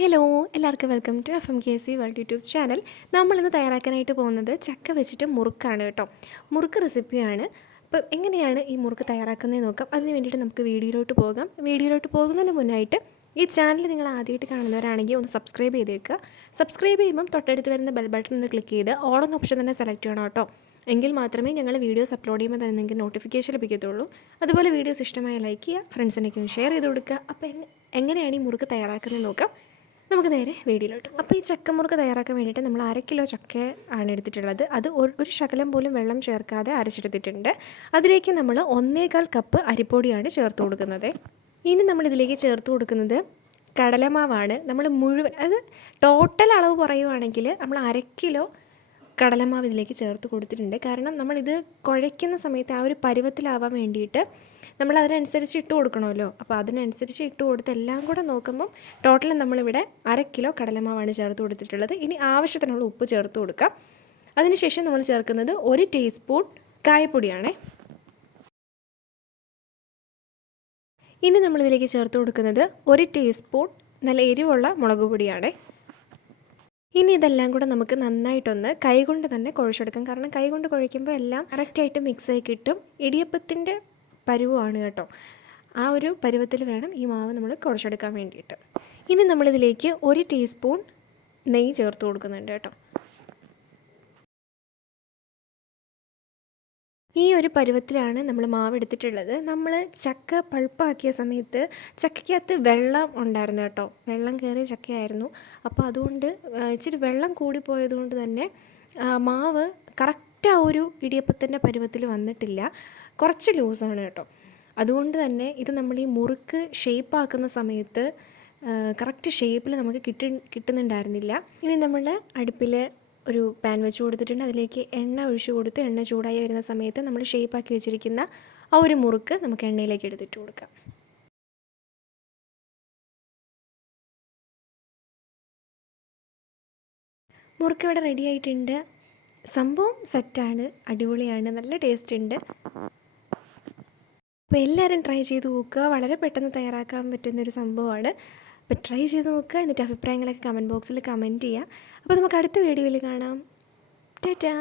Hello എല്ലാവർക്കും welcome to F M K C world YouTube channel നമ്മളിന്ന് തയ്യാറാക്കാനായിട്ട് പോകുന്നത് ചക്ക വെച്ചിട്ട് മുറുക്കാണ് കേട്ടോ. മുറുക്ക് റെസിപ്പിയാണ് അപ്പം എങ്ങനെയാണ് ഈ മുറുക്ക് തയ്യാറാക്കുന്നത് നോക്കാം. അതിന് വേണ്ടിയിട്ട് നമുക്ക് വീഡിയോയിലോട്ട് പോകാം. വീഡിയോയിലോട്ട് പോകുന്നതിന് മുന്നായിട്ട് ഈ ചാനൽ നിങ്ങൾ ആദ്യമായിട്ട് കാണുന്നവരാണെങ്കിൽ ഒന്ന് സബ്സ്ക്രൈബ് ചെയ്തേക്കുക. സബ്സ്ക്രൈബ് ചെയ്യുമ്പം തൊട്ടടുത്ത് വരുന്ന ബെൽ ബട്ടൺ ഒന്ന് ക്ലിക്ക് ചെയ്ത് ഓൺ ഓപ്ഷൻ തന്നെ സെലക്ട് ചെയ്യണം കേട്ടോ. എങ്കിൽ മാത്രമേ ഞങ്ങൾ വീഡിയോസ് അപ്ലോഡ് ചെയ്യുമ്പോൾ തന്നെ നിങ്ങൾക്ക് നോട്ടിഫിക്കേഷൻ ലഭിക്കത്തുള്ളൂ. അതുപോലെ വീഡിയോസ് ഇഷ്ടമായി ലൈക്ക് ചെയ്യുക ഫ്രണ്ട്സിനൊക്കെ ഷെയർ ചെയ്ത് കൊടുക്കുക. അപ്പോൾ എങ്ങനെയാണ് ഈ മുറുക്ക് തയ്യാറാക്കുന്നത് നോക്കാം. നമുക്ക് നേരെ വീടിയിലോട്ട്. അപ്പോൾ ഈ ചക്കമുറുക്ക് തയ്യാറാക്കാൻ വേണ്ടിയിട്ട് നമ്മൾ അര കിലോ ചക്ക ആണ് എടുത്തിട്ടുള്ളത്. അത് ഒരു ശകലം പോലും വെള്ളം ചേർക്കാതെ അരച്ചെടുത്തിട്ടുണ്ട്. അതിലേക്ക് നമ്മൾ ഒന്നേകാൽ കപ്പ് അരിപ്പൊടിയാണ് ചേർത്ത് കൊടുക്കുന്നത്. ഇനി നമ്മൾ ഇതിലേക്ക് ചേർത്ത് കൊടുക്കുന്നത് കടലമാവാണ്. നമ്മൾ മുഴുവൻ അത് ടോട്ടൽ അളവ് പറയുവാണെങ്കിൽ നമ്മൾ അര കിലോ കടലമാവ് ഇതിലേക്ക് ചേർത്ത് കൊടുത്തിട്ടുണ്ട്. കാരണം നമ്മളിത് കുഴയ്ക്കുന്ന സമയത്ത് ആ ഒരു പരുവത്തിലാവാൻ വേണ്ടിയിട്ട് നമ്മൾ അതിനനുസരിച്ച് ഇട്ട് കൊടുക്കണമല്ലോ. അപ്പോൾ അതിനനുസരിച്ച് ഇട്ട് കൊടുത്ത് എല്ലാം കൂടെ നോക്കുമ്പം ടോട്ടൽ നമ്മളിവിടെ അര കിലോ കടലമാവാണ് ചേർത്ത് കൊടുത്തിട്ടുള്ളത്. ഇനി ആവശ്യത്തിനുള്ള ഉപ്പ് ചേർത്ത് കൊടുക്കാം. അതിനുശേഷം നമ്മൾ ചേർക്കുന്നത് ഒരു ടീസ്പൂൺ കായപ്പൊടിയാണേ. ഇനി നമ്മളിതിലേക്ക് ചേർത്ത് കൊടുക്കുന്നത് ഒരു ടീസ്പൂൺ നല്ല എരിവുള്ള മുളക് പൊടിയാണ്. ഇനി ഇതെല്ലാം കൂടെ നമുക്ക് നന്നായിട്ടൊന്ന് കൈകൊണ്ട് തന്നെ കുഴച്ചെടുക്കാം. കാരണം കൈകൊണ്ട് കുഴയ്ക്കുമ്പോൾ എല്ലാം കറക്റ്റായിട്ട് ആയി കിട്ടും. ഇടിയപ്പത്തിന്റെ പരുവമാണ് കേട്ടോ. ആ ഒരു പരുവത്തിൽ വേണം ഈ മാവ് നമ്മൾ കുഴച്ചെടുക്കാൻ വേണ്ടിയിട്ട്. ഇനി നമ്മളിതിലേക്ക് ഒരു ടീസ്പൂൺ നെയ്യ് ചേർത്ത് കൊടുക്കുന്നുണ്ട് കേട്ടോ. ഈ ഒരു പരുവത്തിലാണ് നമ്മൾ മാവ് എടുത്തിട്ടുള്ളത്. നമ്മൾ ചക്ക പഴുപ്പാക്കിയ സമയത്ത് ചക്കയ്ക്കകത്ത് വെള്ളം ഉണ്ടായിരുന്നു കേട്ടോ. വെള്ളം കയറിയ ചക്കയായിരുന്നു. അപ്പോൾ അതുകൊണ്ട് ഇച്ചിരി വെള്ളം കൂടിപ്പോയതുകൊണ്ട് തന്നെ മാവ് കറക്റ്റ് ആ ഒരു ഇടിയപ്പത്തിന്റെ പരുവത്തിൽ വന്നിട്ടില്ല. കുറച്ച് ലൂസാണ് കേട്ടോ. അതുകൊണ്ട് തന്നെ ഇത് നമ്മൾ ഈ മുറുക്ക് ഷേപ്പാക്കുന്ന സമയത്ത് കറക്റ്റ് ഷേപ്പിൽ നമുക്ക് കിട്ടി കിട്ടുന്നുണ്ടായിരുന്നില്ല. ഇനി നമ്മൾ അടുപ്പിൽ ഒരു പാൻ വെച്ച് കൊടുത്തിട്ടുണ്ട്. അതിലേക്ക് എണ്ണ ഒഴിച്ചു കൊടുത്ത് എണ്ണ ചൂടായി വരുന്ന സമയത്ത് നമ്മൾ ഷേപ്പാക്കി വെച്ചിരിക്കുന്ന ആ ഒരു മുറുക്ക് നമുക്ക് എണ്ണയിലേക്ക് എടുത്തിട്ട് കൊടുക്കാം. മുറുക്ക് ഇവിടെ റെഡി ആയിട്ടുണ്ട്. സംഭവം സെറ്റാണ് അടിപൊളിയാണ്. നല്ല ടേസ്റ്റ് ഉണ്ട്. അപ്പോൾ എല്ലാവരും ട്രൈ ചെയ്ത് നോക്കുക. വളരെ പെട്ടെന്ന് തയ്യാറാക്കാൻ പറ്റുന്നൊരു സംഭവമാണ്. അപ്പോൾ ട്രൈ ചെയ്ത് നോക്കുക എന്നിട്ട് അഭിപ്രായങ്ങളൊക്കെ കമന്റ് ബോക്സിൽ കമന്റ് ചെയ്യുക അപ്പോൾ നമുക്ക് അടുത്ത വീഡിയോയിൽ കാണാം. ടാറ്റാ.